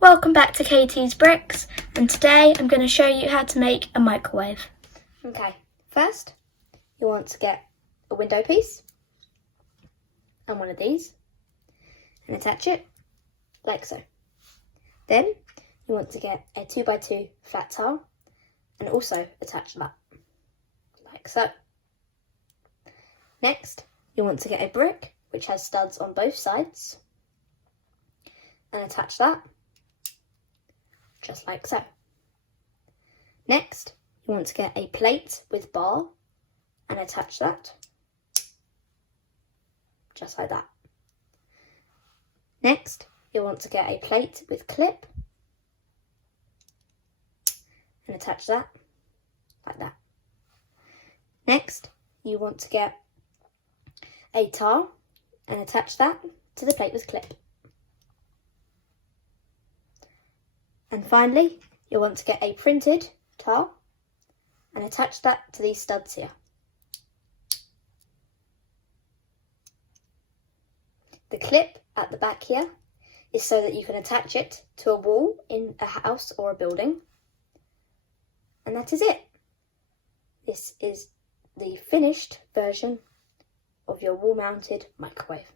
Welcome back to Katie's Bricks, and today I'm going to show you how to make a microwave. Okay, first you want to get a window piece and one of these and attach it like so. Then you want to get a 2x2 flat tile and also attach that like so. Next you want to get a brick which has studs on both sides and attach that just like so. Next, you want to get a plate with bar and attach that just like that. Next, you want to get a plate with clip and attach that like that. Next, you want to get a tile and attach that to the plate with clip. And finally, you'll want to get a printed tile and attach that to these studs here. The clip at the back here is so that you can attach it to a wall in a house or a building. And that is it. This is the finished version of your wall-mounted microwave.